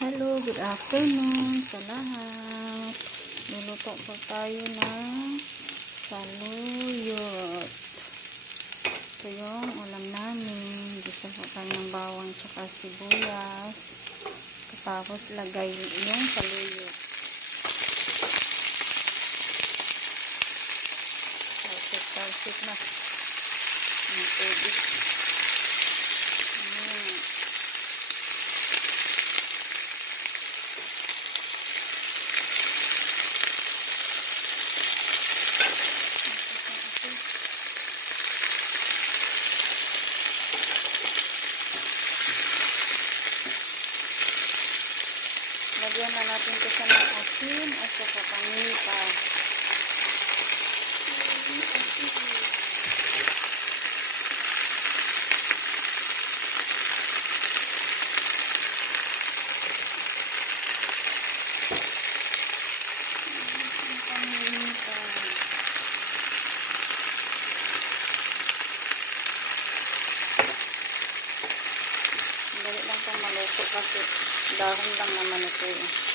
Hello, good afternoon sa lahat. Luluto po tayo ng saluyot. Ito yung ulam namin. Gisa po tayo ng bawang tsaka sibuyas. Tapos lagay yung saluyot. Talsik na. Ang tubig. Lagyan na natin ito sa ng asin at saka paminta. Dali lang itong maluto kasi dahon lang naman ito eh.